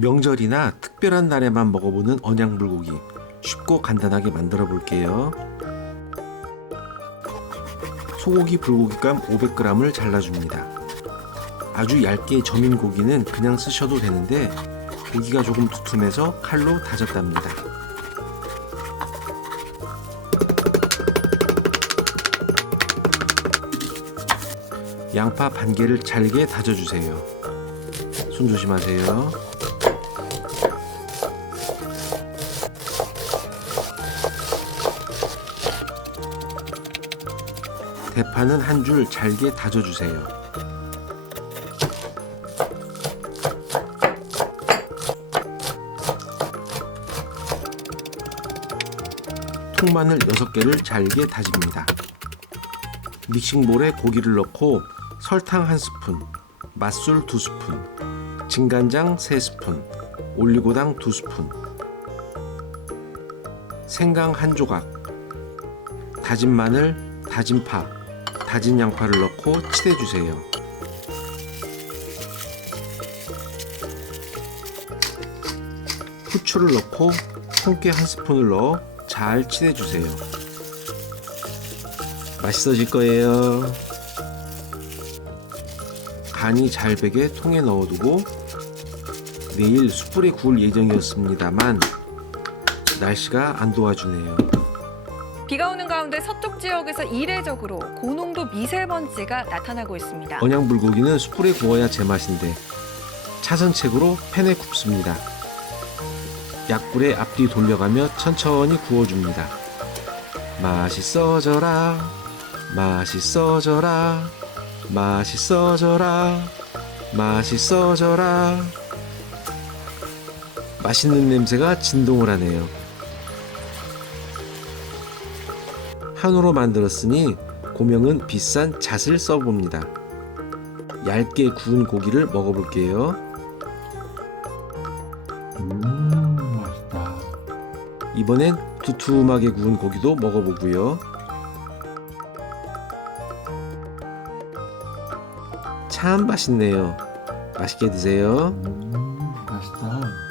명절이나 특별한 날에만 먹어보는 언양불고기 쉽고 간단하게 만들어 볼게요. 소고기 불고기감 500g을 잘라줍니다. 아주 얇게 점인 고기는 그냥 쓰셔도 되는데 고기가 조금 두툼해서 칼로 다졌답니다. 양파 반 개를 잘게 다져주세요. 손 조심하세요. 대파는 한 줄 잘게 다져주세요. 통마늘 6개를 잘게 다집니다. 믹싱볼에 고기를 넣고 설탕 1스푼, 맛술 2스푼, 진간장 3스푼, 올리고당 2스푼, 생강 1조각, 다진 마늘, 다진 파, 다진 양파를 넣고 치대주세요. 후추를 넣고 통깨 1스푼을 넣어 잘 치대주세요. 맛있어질 거예요. 간이 잘 배게 통에 넣어두고 내일 숯불에 구울 예정이었습니다만 날씨가 안 도와주네요. 비가 오는 가운데 서쪽 지역에서 이례적으로 고농도 미세먼지가 나타나고 있습니다. 언양불고기는 숯불에 구워야 제맛인데 차선책으로 팬에 굽습니다. 약불에 앞뒤 돌려가며 천천히 구워줍니다. 맛있어져라, 맛있어져라, 맛있어져라, 맛있어져라. 맛있는 냄새가 진동을 하네요. 한우로 만들었으니 고명은 비싼 잣을 써봅니다. 얇게 구운 고기를 먹어볼게요. 맛있다. 이번엔 두툼하게 구운 고기도 먹어보고요. 참 맛있네요. 맛있게 드세요. 맛있다.